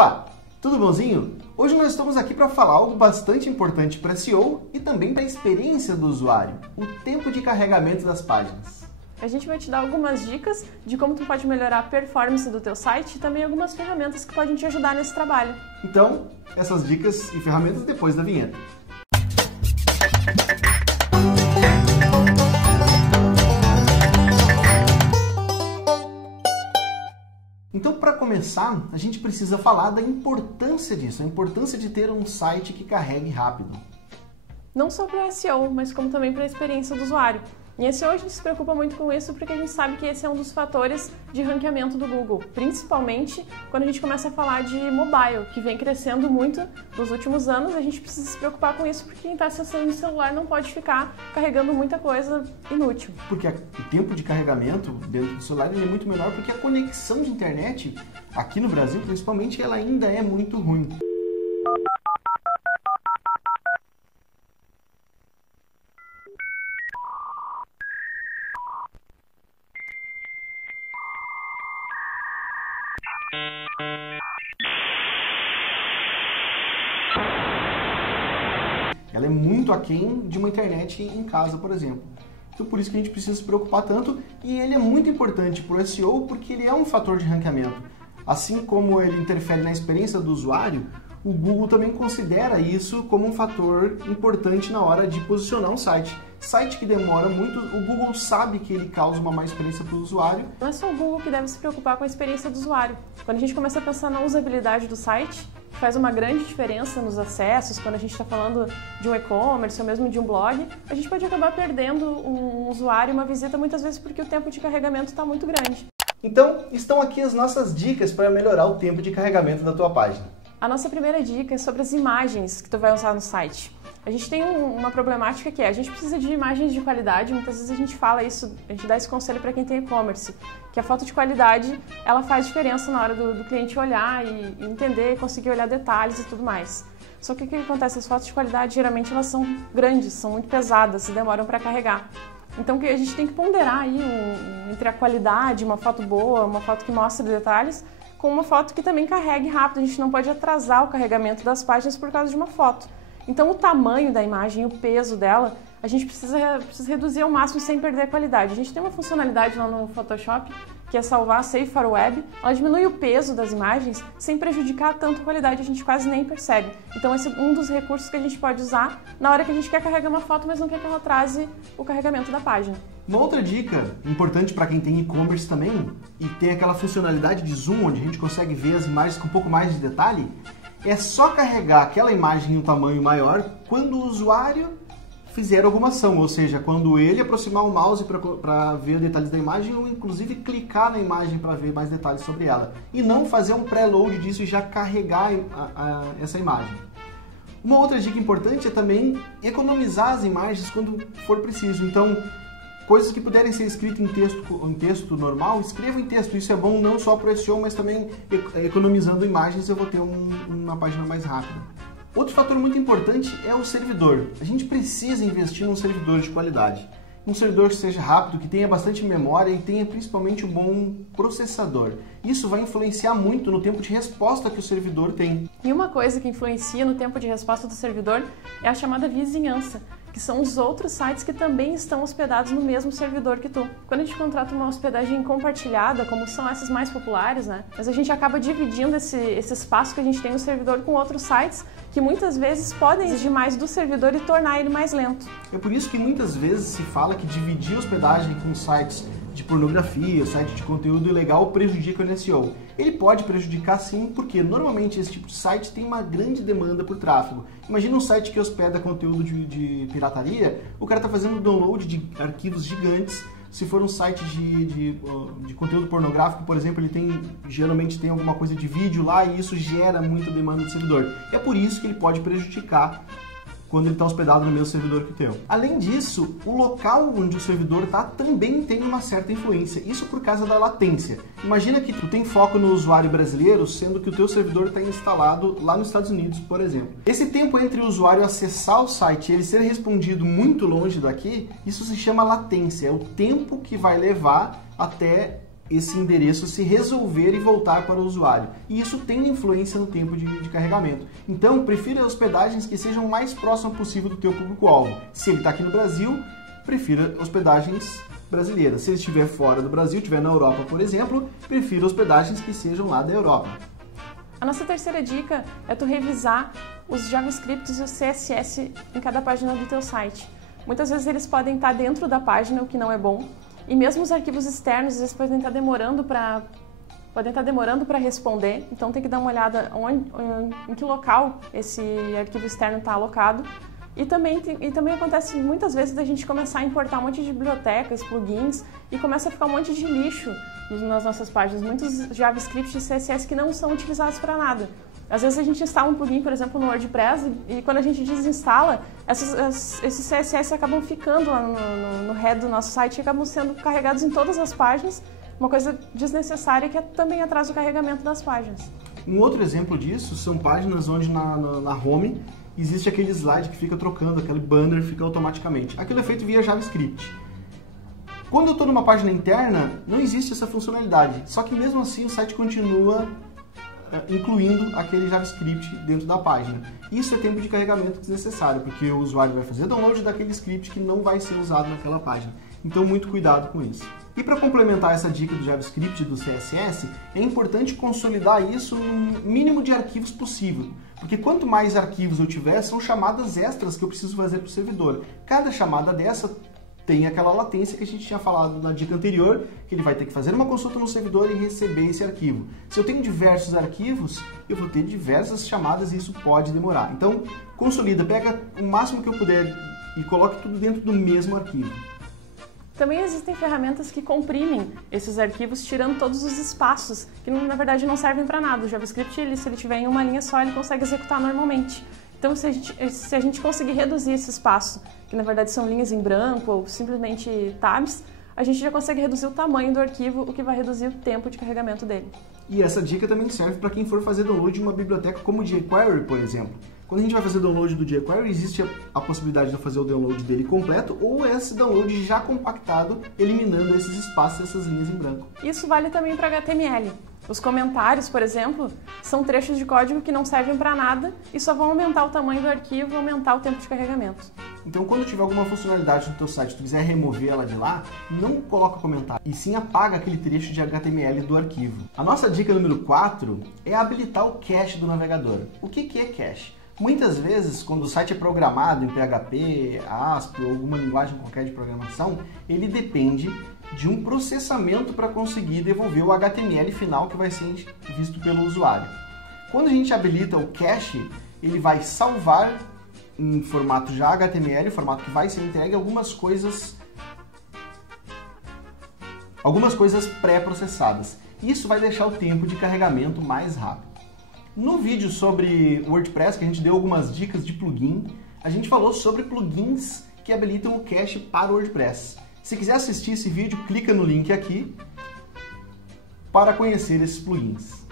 Opa, tudo bonzinho? Hoje nós estamos aqui para falar algo bastante importante para SEO e também para a experiência do usuário, o tempo de carregamento das páginas. A gente vai te dar algumas dicas de como tu pode melhorar a performance do teu site e também algumas ferramentas que podem te ajudar nesse trabalho. Então, essas dicas e ferramentas depois da vinheta. Então, para começar, a gente precisa falar da importância disso, a importância de ter um site que carregue rápido. Não só para SEO, mas como também para a experiência do usuário. Em SEO a gente se preocupa muito com isso porque a gente sabe que esse é um dos fatores de ranqueamento do Google, principalmente quando a gente começa a falar de mobile, que vem crescendo muito nos últimos anos. A gente precisa se preocupar com isso porque quem está acessando o celular não pode ficar carregando muita coisa inútil. Porque o tempo de carregamento dentro do celular é muito menor porque a conexão de internet, aqui no Brasil principalmente, ela ainda é muito ruim. Ela é muito aquém de uma internet em casa, por exemplo. Então por isso que a gente precisa se preocupar tanto, e ele é muito importante para o SEO porque ele é um fator de ranqueamento. Assim como ele interfere na experiência do usuário, o Google também considera isso como um fator importante na hora de posicionar um site. Site que demora muito, o Google sabe que ele causa uma má experiência para o usuário. Não é só o Google que deve se preocupar com a experiência do usuário. Quando a gente começa a pensar na usabilidade do site, faz uma grande diferença nos acessos, quando a gente está falando de um e-commerce ou mesmo de um blog, a gente pode acabar perdendo um usuário, uma visita, muitas vezes porque o tempo de carregamento está muito grande. Então, estão aqui as nossas dicas para melhorar o tempo de carregamento da tua página. A nossa primeira dica é sobre as imagens que tu vai usar no site. A gente tem uma problemática que a gente precisa de imagens de qualidade, muitas vezes a gente fala isso, a gente dá esse conselho para quem tem e-commerce, que a foto de qualidade, ela faz diferença na hora do cliente olhar e entender, conseguir olhar detalhes e tudo mais. Só que o que acontece? As fotos de qualidade, geralmente, elas são grandes, são muito pesadas e demoram para carregar. Então a gente tem que ponderar aí entre a qualidade, uma foto boa, uma foto que mostra detalhes, com uma foto que também carregue rápido. A gente não pode atrasar o carregamento das páginas por causa de uma foto. Então o tamanho da imagem, o peso dela, a gente precisa reduzir ao máximo sem perder a qualidade. A gente tem uma funcionalidade lá no Photoshop que é salvar Save for Web. Ela diminui o peso das imagens sem prejudicar tanto a qualidade, a gente quase nem percebe. Então esse é um dos recursos que a gente pode usar na hora que a gente quer carregar uma foto, mas não quer que ela atrase o carregamento da página. Uma outra dica importante para quem tem e-commerce também, e tem aquela funcionalidade de zoom, onde a gente consegue ver as imagens com um pouco mais de detalhe, é só carregar aquela imagem em um tamanho maior quando o usuário fizer alguma ação, ou seja, quando ele aproximar o mouse para ver detalhes da imagem ou inclusive clicar na imagem para ver mais detalhes sobre ela. E não fazer um pré-load disso e já carregar essa imagem. Uma outra dica importante é também economizar as imagens quando for preciso. Então, coisas que puderem ser escritas em texto normal, escreva em texto. Isso é bom não só para o SEO, mas também economizando imagens eu vou ter uma página mais rápida. Outro fator muito importante é o servidor. A gente precisa investir num servidor de qualidade. Um servidor que seja rápido, que tenha bastante memória e tenha principalmente um bom processador. Isso vai influenciar muito no tempo de resposta que o servidor tem. E uma coisa que influencia no tempo de resposta do servidor é a chamada vizinhança, que são os outros sites que também estão hospedados no mesmo servidor que tu. Quando a gente contrata uma hospedagem compartilhada, como são essas mais populares, mas a gente acaba dividindo esse espaço que a gente tem no servidor com outros sites que muitas vezes podem exigir mais do servidor e tornar ele mais lento. É por isso que muitas vezes se fala que dividir hospedagem com sites de pornografia, site de conteúdo ilegal prejudica o SEO. Ele pode prejudicar sim, porque normalmente esse tipo de site tem uma grande demanda por tráfego. Imagina um site que hospeda conteúdo de pirataria, o cara está fazendo download de arquivos gigantes. Se for um site de conteúdo pornográfico, por exemplo, ele geralmente tem alguma coisa de vídeo lá e isso gera muita demanda do servidor. É por isso que ele pode prejudicar quando ele está hospedado no mesmo servidor que o teu. Além disso, o local onde o servidor está também tem uma certa influência, isso por causa da latência. Imagina que tu tem foco no usuário brasileiro, sendo que o teu servidor está instalado lá nos Estados Unidos, por exemplo. Esse tempo entre o usuário acessar o site e ele ser respondido muito longe daqui, isso se chama latência, é o tempo que vai levar até esse endereço se resolver e voltar para o usuário. E isso tem influência no tempo de carregamento. Então, prefira hospedagens que sejam o mais próximas possível do teu público-alvo. Se ele está aqui no Brasil, prefira hospedagens brasileiras. Se ele estiver fora do Brasil, estiver na Europa, por exemplo, prefira hospedagens que sejam lá da Europa. A nossa terceira dica é tu revisar os JavaScripts e o CSS em cada página do teu site. Muitas vezes eles podem estar dentro da página, o que não é bom. E mesmo os arquivos externos, eles podem estar demorando para responder, então tem que dar uma olhada em que local esse arquivo externo está alocado. E também acontece muitas vezes da gente começar a importar um monte de bibliotecas, plugins, e começa a ficar um monte de lixo nas nossas páginas, muitos JavaScript e CSS que não são utilizados para nada. Às vezes a gente instala um plugin, por exemplo, no WordPress, e quando a gente desinstala, esses CSS acabam ficando lá no head do nosso site e acabam sendo carregados em todas as páginas, uma coisa desnecessária que também atrasa o carregamento das páginas. Um outro exemplo disso são páginas onde na home existe aquele slide que fica trocando, aquele banner fica automaticamente. Aquilo é feito via JavaScript. Quando eu estou numa página interna, não existe essa funcionalidade, só que mesmo assim o site continua incluindo aquele JavaScript dentro da página. Isso é tempo de carregamento desnecessário, porque o usuário vai fazer download daquele script que não vai ser usado naquela página. Então, muito cuidado com isso. E para complementar essa dica do JavaScript e do CSS, é importante consolidar isso no mínimo de arquivos possível. Porque quanto mais arquivos eu tiver, são chamadas extras que eu preciso fazer para o servidor. Cada chamada dessa tem aquela latência que a gente tinha falado na dica anterior, que ele vai ter que fazer uma consulta no servidor e receber esse arquivo. Se eu tenho diversos arquivos, eu vou ter diversas chamadas e isso pode demorar. Então, consolida, pega o máximo que eu puder e coloque tudo dentro do mesmo arquivo. Também existem ferramentas que comprimem esses arquivos, tirando todos os espaços, que na verdade não servem para nada. O JavaScript, se ele tiver em uma linha só, ele consegue executar normalmente. Então, se a gente conseguir reduzir esse espaço, que na verdade são linhas em branco ou simplesmente tabs, a gente já consegue reduzir o tamanho do arquivo, o que vai reduzir o tempo de carregamento dele. E essa dica também serve para quem for fazer download de uma biblioteca como o jQuery, por exemplo. Quando a gente vai fazer download do jQuery, existe a possibilidade de fazer o download dele completo ou esse download já compactado, eliminando esses espaços, essas linhas em branco. Isso vale também para HTML. Os comentários, por exemplo, são trechos de código que não servem para nada e só vão aumentar o tamanho do arquivo e aumentar o tempo de carregamento. Então, quando tiver alguma funcionalidade no teu site e tu quiser remover ela de lá, não coloca comentário, e sim apaga aquele trecho de HTML do arquivo. A nossa dica número 4 é habilitar o cache do navegador. O que é cache? Muitas vezes, quando o site é programado em PHP, ASP ou alguma linguagem qualquer de programação, ele depende de um processamento para conseguir devolver o HTML final que vai ser visto pelo usuário. Quando a gente habilita o cache, ele vai salvar em formato já HTML, formato que vai ser entregue, algumas coisas pré-processadas. Isso vai deixar o tempo de carregamento mais rápido. No vídeo sobre WordPress, que a gente deu algumas dicas de plugin, a gente falou sobre plugins que habilitam o cache para o WordPress. Se quiser assistir esse vídeo, clica no link aqui para conhecer esses plugins.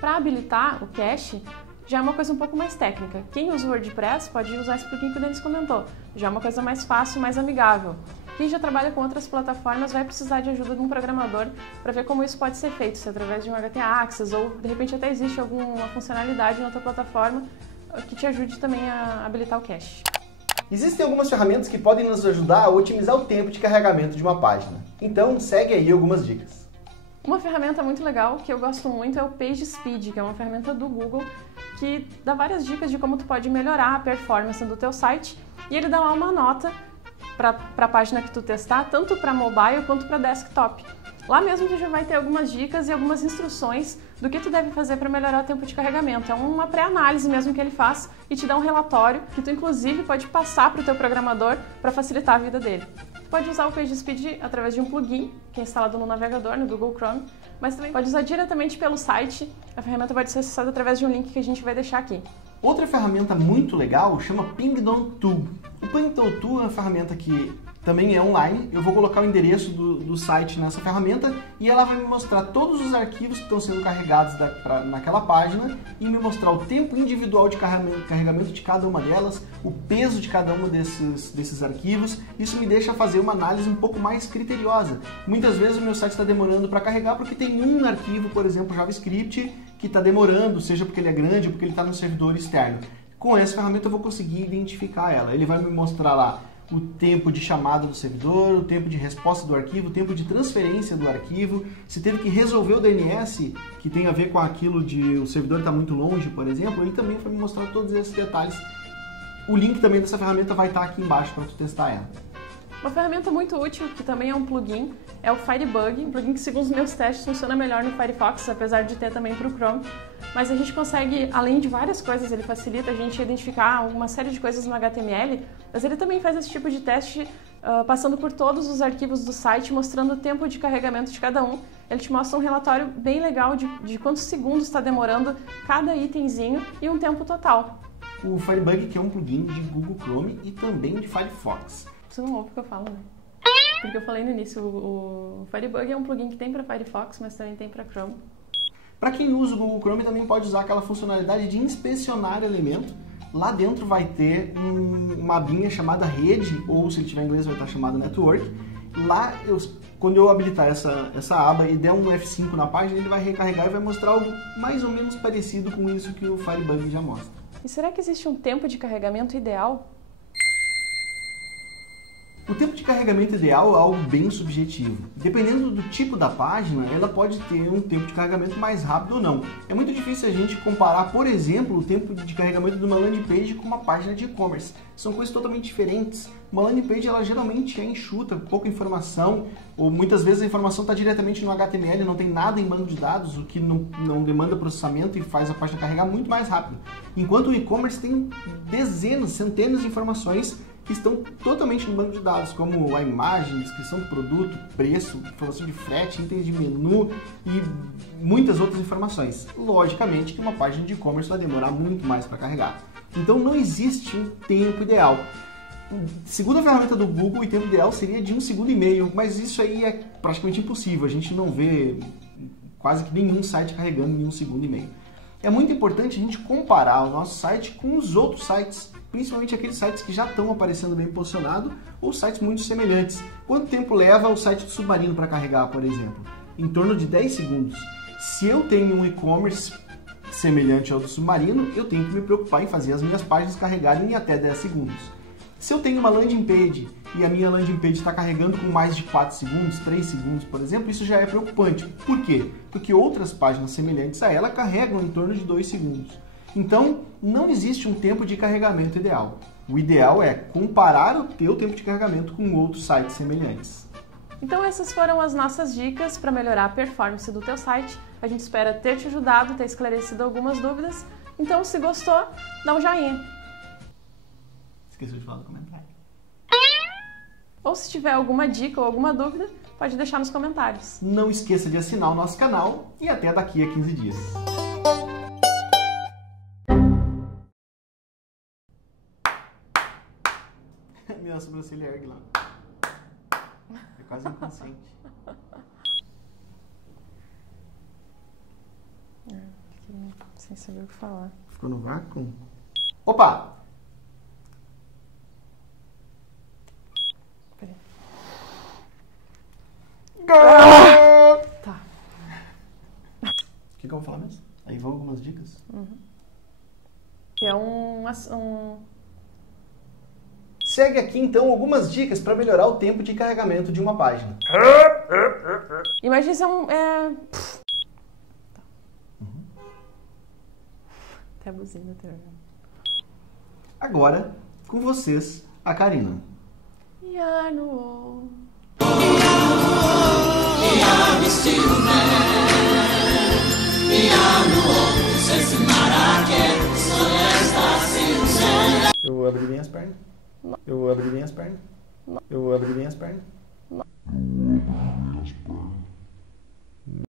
Para habilitar o cache, já é uma coisa um pouco mais técnica. Quem usa o WordPress pode usar esse plugin que o Denis comentou. Já é uma coisa mais fácil, mais amigável. Quem já trabalha com outras plataformas vai precisar de ajuda de um programador para ver como isso pode ser feito, se através de um HT-Access ou de repente até existe alguma funcionalidade na tua plataforma que te ajude também a habilitar o cache. Existem algumas ferramentas que podem nos ajudar a otimizar o tempo de carregamento de uma página. Então, segue aí algumas dicas. Uma ferramenta muito legal que eu gosto muito é o PageSpeed, que é uma ferramenta do Google que dá várias dicas de como tu pode melhorar a performance do teu site e ele dá lá uma nota para a página que tu testar, tanto para mobile quanto para desktop. Lá mesmo tu já vai ter algumas dicas e algumas instruções do que tu deve fazer para melhorar o tempo de carregamento. É uma pré-análise mesmo que ele faz e te dá um relatório que tu inclusive pode passar para o teu programador para facilitar a vida dele. Tu pode usar o PageSpeed através de um plugin que é instalado no navegador, no Google Chrome, mas também pode usar diretamente pelo site. A ferramenta pode ser acessada através de um link que a gente vai deixar aqui. Outra ferramenta muito legal chama Pingdom Tool. O Pingdom Tool é uma ferramenta que também é online. Eu vou colocar o endereço do site nessa ferramenta e ela vai me mostrar todos os arquivos que estão sendo carregados naquela página e me mostrar o tempo individual de carregamento de cada uma delas, o peso de cada um desses arquivos. Isso me deixa fazer uma análise um pouco mais criteriosa. Muitas vezes o meu site está demorando para carregar porque tem um arquivo, por exemplo, JavaScript, que está demorando, seja porque ele é grande ou porque ele está no servidor externo. Com essa ferramenta eu vou conseguir identificar ela. Ele vai me mostrar lá o tempo de chamada do servidor, o tempo de resposta do arquivo, o tempo de transferência do arquivo, se teve que resolver o DNS, que tem a ver com aquilo de o servidor estar muito longe, por exemplo, ele também vai me mostrar todos esses detalhes. O link também dessa ferramenta vai estar aqui embaixo para tu testar ela. Uma ferramenta muito útil, que também é um plugin, é o Firebug, um plugin que, segundo os meus testes, funciona melhor no Firefox, apesar de ter também para o Chrome. Mas a gente consegue, além de várias coisas, ele facilita a gente identificar uma série de coisas no HTML, mas ele também faz esse tipo de teste passando por todos os arquivos do site, mostrando o tempo de carregamento de cada um. Ele te mostra um relatório bem legal de quantos segundos está demorando cada itemzinho e um tempo total. O Firebug, que é um plugin de Google Chrome e também de Firefox. Você não ouve o que eu falo, né? Porque eu falei no início, o Firebug é um plugin que tem para Firefox, mas também tem para Chrome. Para quem usa o Google Chrome, também pode usar aquela funcionalidade de inspecionar elemento. Lá dentro vai ter uma abinha chamada rede, ou se ele tiver em inglês vai estar chamada network. Lá, quando eu habilitar essa aba e der um F5 na página, ele vai recarregar e vai mostrar algo mais ou menos parecido com isso que o Firebug já mostra. E será que existe um tempo de carregamento ideal? O tempo de carregamento ideal é algo bem subjetivo. Dependendo do tipo da página, ela pode ter um tempo de carregamento mais rápido ou não. É muito difícil a gente comparar, por exemplo, o tempo de carregamento de uma landing page com uma página de e-commerce. São coisas totalmente diferentes. Uma landing page, ela geralmente é enxuta, pouca informação, ou muitas vezes a informação está diretamente no HTML, não tem nada em banco de dados, o que não demanda processamento e faz a página carregar muito mais rápido. Enquanto o e-commerce tem dezenas, centenas de informações que estão totalmente no banco de dados, como a imagem, descrição do produto, preço, informação de frete, itens de menu e muitas outras informações. Logicamente que uma página de e-commerce vai demorar muito mais para carregar. Então não existe um tempo ideal. Segundo a ferramenta do Google, o tempo ideal seria de 1,5 segundos, mas isso aí é praticamente impossível. A gente não vê quase que nenhum site carregando em 1,5 segundos. É muito importante a gente comparar o nosso site com os outros sites, principalmente aqueles sites que já estão aparecendo bem posicionados ou sites muito semelhantes. Quanto tempo leva o site do Submarino para carregar, por exemplo? Em torno de 10 segundos. Se eu tenho um e-commerce semelhante ao do Submarino, eu tenho que me preocupar em fazer as minhas páginas carregarem em até 10 segundos. Se eu tenho uma landing page e a minha landing page está carregando com mais de 4 segundos, 3 segundos, por exemplo, isso já é preocupante. Por quê? Porque outras páginas semelhantes a ela carregam em torno de 2 segundos. Então, não existe um tempo de carregamento ideal. O ideal é comparar o teu tempo de carregamento com outros sites semelhantes. Então essas foram as nossas dicas para melhorar a performance do teu site. A gente espera ter te ajudado, ter esclarecido algumas dúvidas. Então, se gostou, dá um joinha. Esqueceu de falar no comentário. Ou se tiver alguma dica ou alguma dúvida, pode deixar nos comentários. Não esqueça de assinar o nosso canal e até daqui a 15 dias. Minha sobrancelha ergue lá. É quase inconsciente. Fiquei sem saber o que falar. Ficou no vácuo? Opa! Peraí. Tá. O que eu vou falar mesmo? Aí vão algumas dicas? É Segue aqui então algumas dicas para melhorar o tempo de carregamento de uma página. Imagina se Até a buzina. Agora, com vocês, a Karina. Eu abri bem as pernas. Eu abri bem as pernas. Eu abri bem as pernas.